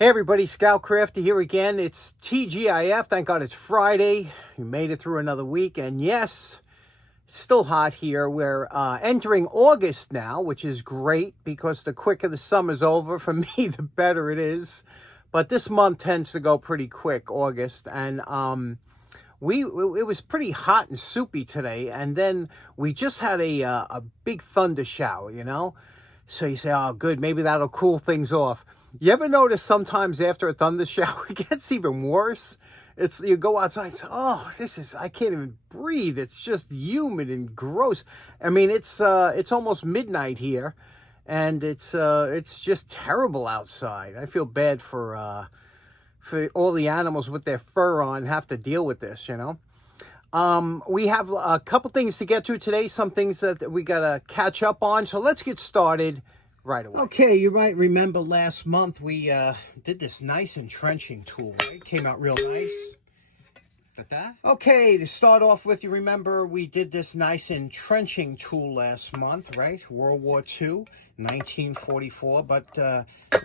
Hey everybody, Scout Crafty here again. It's TGIF. Thank God it's Friday. We made it through another week. And yes, it's still hot here. We're entering August now, which is great because the quicker the summer's over, for me, the better it is. But this month tends to go pretty quick, August. And it was pretty hot and soupy today. And then we just had a big thunder shower, you know. So you say, oh, good, maybe that'll cool things off. You ever notice sometimes after a thunder shower, it gets even worse? You go outside and say, oh, I can't even breathe. It's just humid and gross. I mean, it's almost midnight here, and it's just terrible outside. I feel bad for all the animals with their fur on have to deal with this, you know. We have a couple things to get to today, some things that we got to catch up on. So let's get started right away. Okay, you might remember last month we did this nice entrenching tool, right? Came out real nice. Okay, to start off with, you remember we did this nice entrenching tool last month, right? World War II, 1944, but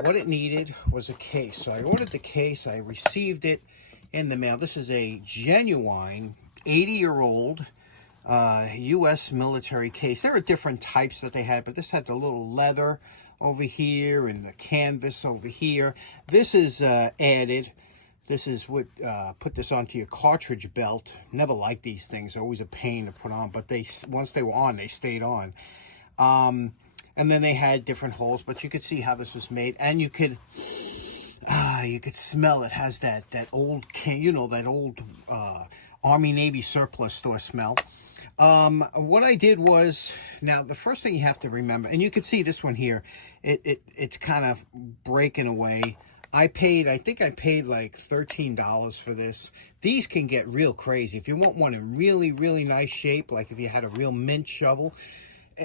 what it needed was a case. So I ordered the case, I received it in the mail. This is a genuine 80-year-old U.S. military case. There are different types that they had, but this had the little leather over here and the canvas over here. This is added. This is what put this onto your cartridge belt. Never liked these things. They're always a pain to put on, but once they were on, they stayed on. And then they had different holes, but you could see how this was made, and you could smell it. Has that old that old Army Navy surplus store smell. What I did was, now the first thing you have to remember, and you can see this one here, it's kind of breaking away. I think I paid like $13 for this. These can get real crazy. If you want one in really, really nice shape, like if you had a real mint shovel,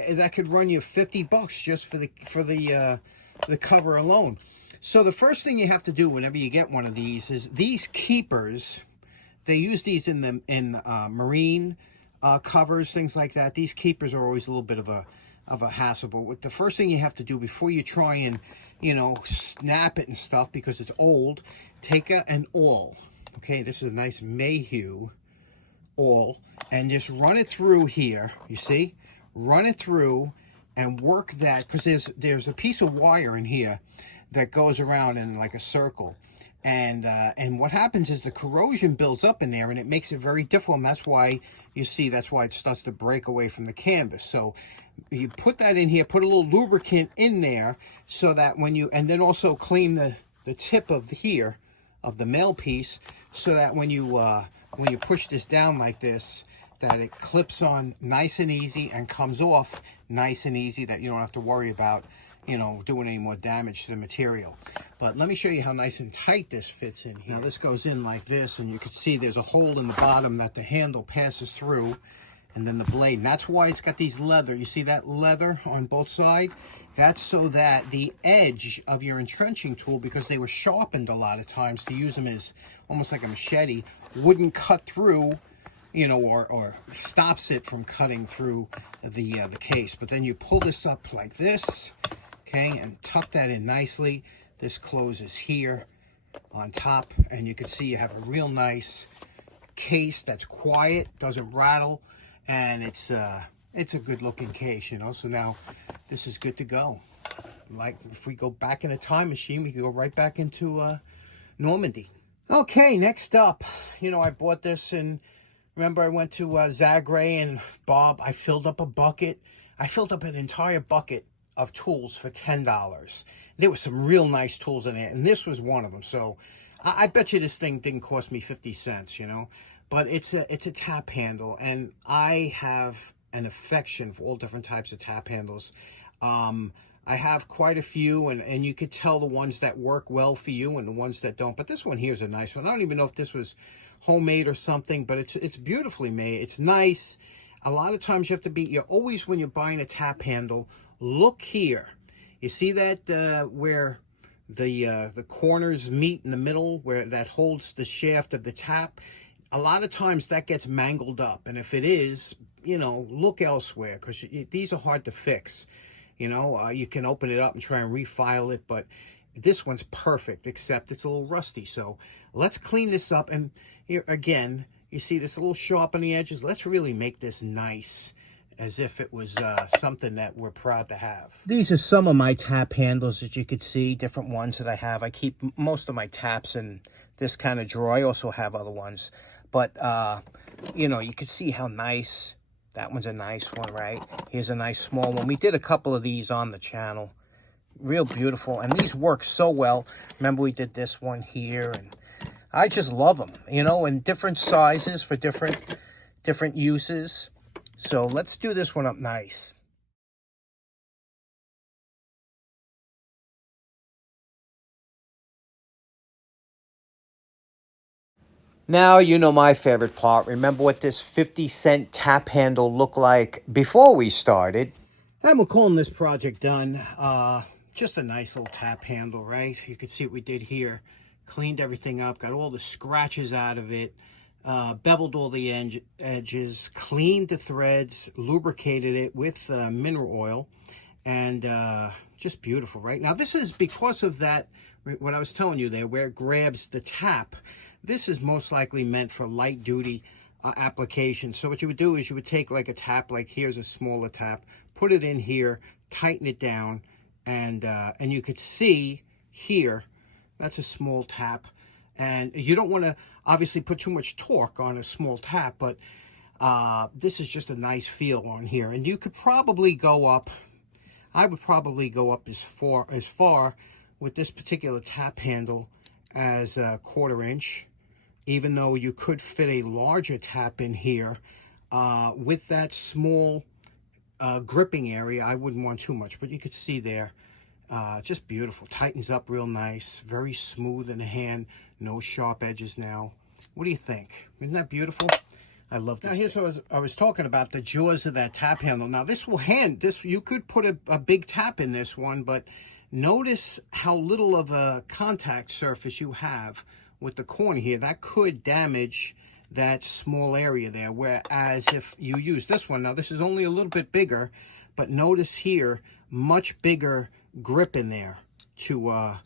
that could run you $50 just for the cover alone. So the first thing you have to do whenever you get one of these is these keepers. They use these in marine covers, things like that. These keepers are always a little bit of a hassle. But the first thing you have to do before you try and snap it and stuff, because it's old, take an awl. Okay, this is a nice Mayhew awl, and just run it through here. You see, run it through and work that, because there's a piece of wire in here that goes around in like a circle. And what happens is the corrosion builds up in there, and it makes it very difficult, and that's why it starts to break away from the canvas. So you put that in here, put a little lubricant in there, so that and then also clean the tip of here of the male piece, so that when you push this down like this, that it clips on nice and easy and comes off nice and easy, that you don't have to worry about doing any more damage to the material. But let me show you how nice and tight this fits in here. Now this goes in like this, and you can see there's a hole in the bottom that the handle passes through, and then the blade. And that's why it's got these leather. You see that leather on both sides? That's so that the edge of your entrenching tool, because they were sharpened a lot of times to use them as almost like a machete, wouldn't cut through, or stops it from cutting through the case. But then you pull this up like this, okay, and tuck that in nicely. This closes here on top, and you can see you have a real nice case that's quiet, doesn't rattle, and it's a good looking case, So now this is good to go. Like if we go back in a time machine, we can go right back into Normandy. Okay, next up, I bought this, and remember I went to Zagre and Bob. I filled up a bucket. I filled up an entire bucket of tools for $10. There were some real nice tools in there, and this was one of them. So I bet you this thing didn't cost me 50 cents, but it's a tap handle, and I have an affection for all different types of tap handles. I have quite a few, and you could tell the ones that work well for you and the ones that don't. But this one here is a nice one. I don't even know if this was homemade or something, but it's beautifully made. It's nice. A lot of times you have to you're always, when you're buying a tap handle, look here. You see that where the corners meet in the middle, where that holds the shaft of the tap? A lot of times that gets mangled up, and if it is, look elsewhere, because these are hard to fix. You can open it up and try and refile it, but This one's perfect, except it's a little rusty. So let's clean this up. And here again, you see this a little sharp on the edges. Let's really make this nice, as if it was something that we're proud to have. These are some of my tap handles that you could see, different ones that I have. I keep most of my taps in this kind of drawer. I also have other ones. But, you know, you can see how nice. That one's a nice one, right? Here's a nice small one. We did a couple of these on the channel. Real beautiful. And these work so well. Remember, we did this one here. And I just love them, you know, in different sizes for different uses. So let's do this one up nice. Now, you know my favorite part. Remember what this 50-cent tap handle looked like before we started? And we're calling this project done. Just a nice little tap handle, right? You can see what we did here. Cleaned everything up, got all the scratches out of it, beveled all the edges, cleaned the threads, lubricated it with mineral oil, and just beautiful, right? Now, this is because of that, what I was telling you there, where it grabs the tap. This is most likely meant for light duty application. So what you would do is you would take like a tap, like here's a smaller tap, put it in here, tighten it down, and you could see here, that's a small tap. And you don't want to obviously put too much torque on a small tap, but this is just a nice feel on here. And you could probably go up, I would probably go up as far with this particular tap handle as a 1/4 inch, even though you could fit a larger tap in here. With that small gripping area, I wouldn't want too much, but you could see there, just beautiful. Tightens up real nice, very smooth in the hand, no sharp edges now. What do you think? Isn't that beautiful? I love this. Now here's what I was talking about, the jaws of that tap handle. Now this will you could put a big tap in this one, but notice how little of a contact surface you have with the corner here. That could damage that small area there, whereas if you use this one, now this is only a little bit bigger, but notice here, much bigger grip in there to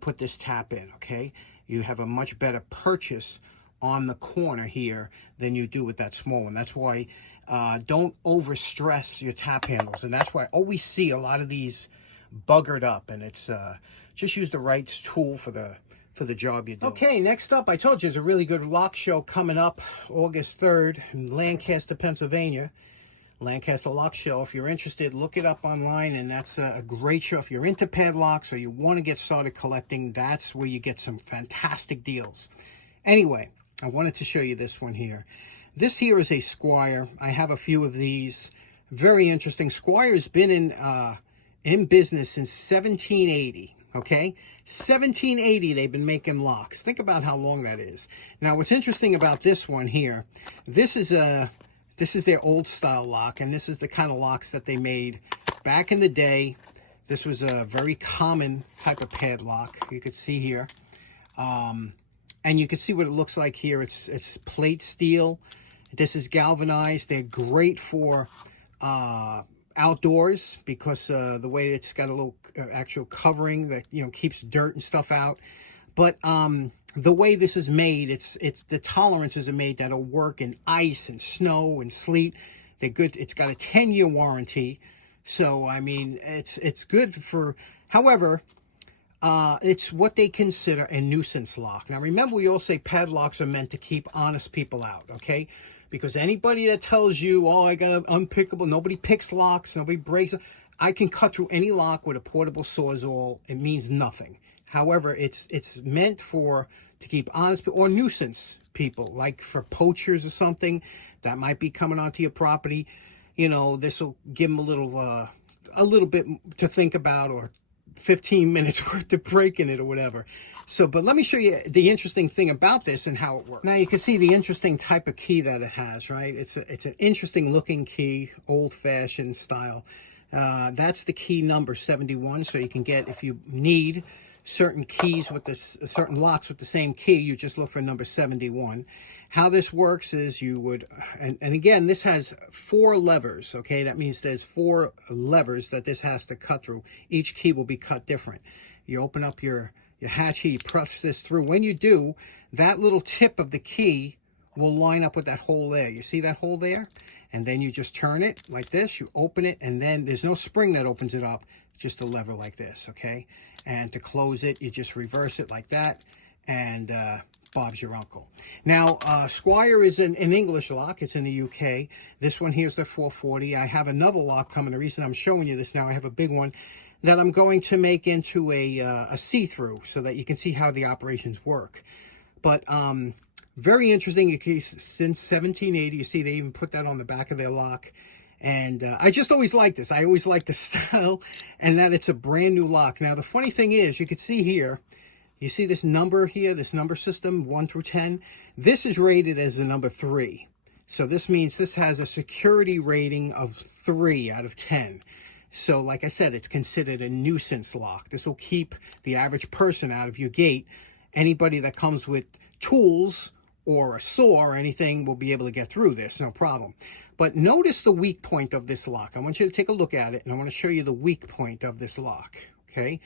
put this tap in, okay? You have a much better purchase on the corner here than you do with that small one. That's why don't overstress your tap handles, and that's why I always see a lot of these buggered up, and it's just use the right tool for the job you're doing. Okay, next up, I told you there's a really good lock show coming up August 3rd in Lancaster, Pennsylvania. Lancaster Lock Show. If you're interested, look it up online, and that's a great show. If you're into padlocks or you want to get started collecting, that's where you get some fantastic deals. Anyway, I wanted to show you this one here. This here is a Squire. I have a few of these. Very interesting. Squire's been in business since 1780, okay? 1780 they've been making locks. Think about how long that is. Now, what's interesting about this one here, this is their old style lock, and this is the kind of locks that they made back in the day. This was a very common type of padlock. You could see here. And you can see what it looks like here. It's plate steel. This is galvanized. They're great for outdoors because the way it's got a little actual covering that, you know, keeps dirt and stuff out. But the way this is made, it's the tolerances are made that'll work in ice and snow and sleet. They're good. It's got a 10-year warranty. So, I mean, it's good for, however, it's what they consider a nuisance lock. Now, remember, we all say padlocks are meant to keep honest people out, okay? Because anybody that tells you, oh, I got an unpickable, nobody picks locks, nobody breaks it. I can cut through any lock with a portable Sawzall. It means nothing. However, it's meant to keep honest people or nuisance people, like for poachers or something that might be coming onto your property. You know, this will give them a little bit to think about, or 15 minutes worth of breaking it or whatever. So, but let me show you the interesting thing about this and how it works. Now you can see the interesting type of key that it has, right? It's an interesting looking key, old-fashioned style. That's the key number 71. So you can get, if you need certain keys with this, certain locks with the same key, you just look for number 71. How this works is you would, and again, this has 4 levers, okay? That means there's 4 levers that this has to cut through. Each key will be cut different. You open up your hatch here, you press this through. When you do, that little tip of the key will line up with that hole there. You see that hole there? And then you just turn it like this, you open it, and then there's no spring that opens it up, just a lever like this, okay? And to close it, you just reverse it like that, and Bob's your uncle. Now, Squire is an English lock. It's in the UK. This one here's the 440. I have another lock coming. The reason I'm showing you this now, I have a big one that I'm going to make into a see-through so that you can see how the operations work. But very interesting. Since 1780, you see they even put that on the back of their lock. And I just always like this. I always like the style and that it's a brand new lock. Now, the funny thing is, you can see here, you see this number here, this number system, 1 through 10. This is rated as the number 3. So this means this has a security rating of 3 out of 10. So like I said, it's considered a nuisance lock. This will keep the average person out of your gate. Anybody that comes with tools or a saw or anything will be able to get through this, no problem. But notice the weak point of this lock. I want you to take a look at it, and I want to show you the weak point of this lock, okay?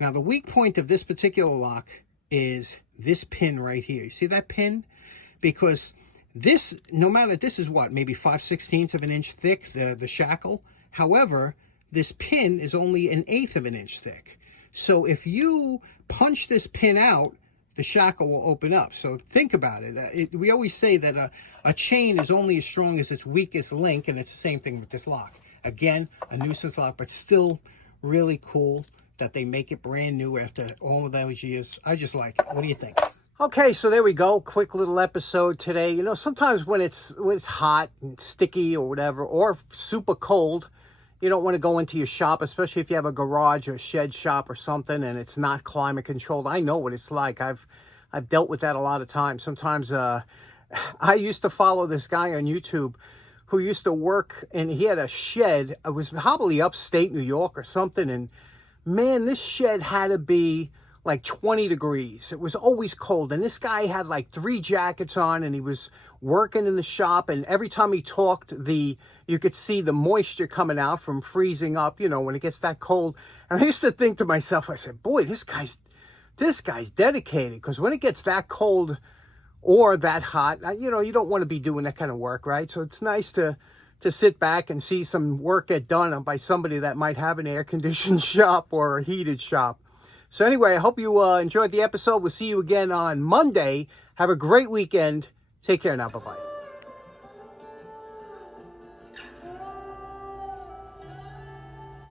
Now, the weak point of this particular lock is this pin right here. You see that pin? Because this, no matter, this is what, maybe 5/16 of an inch thick, the shackle. However, this pin is only 1/8 of an inch thick. So if you punch this pin out, the shackle will open up. So think about it. We always say that a chain is only as strong as its weakest link, and it's the same thing with this lock. Again, a nuisance lock, but still really cool that they make it brand new after all of those years. I just like it. What do you think? Okay, so there we go. Quick little episode today. You know, sometimes when it's hot and sticky or whatever, or super cold, you don't want to go into your shop, especially if you have a garage or a shed shop or something and it's not climate controlled. I know what it's like. I've dealt with that a lot of times. Sometimes I used to follow this guy on YouTube who used to work, and he had a shed. It was probably upstate New York or something, and man, this shed had to be like 20 degrees. It was always cold, and this guy had like 3 jackets on, and he was working in the shop, and every time he talked, you could see the moisture coming out from freezing up, you know, when it gets that cold. And I used to think to myself, I said, boy, this guy's dedicated, because when it gets that cold or that hot, you know, you don't want to be doing that kind of work, right? So it's nice to sit back and see some work get done by somebody that might have an air-conditioned shop or a heated shop. So anyway, I hope you enjoyed the episode. We'll see you again on Monday. Have a great weekend. Take care now. Bye-bye.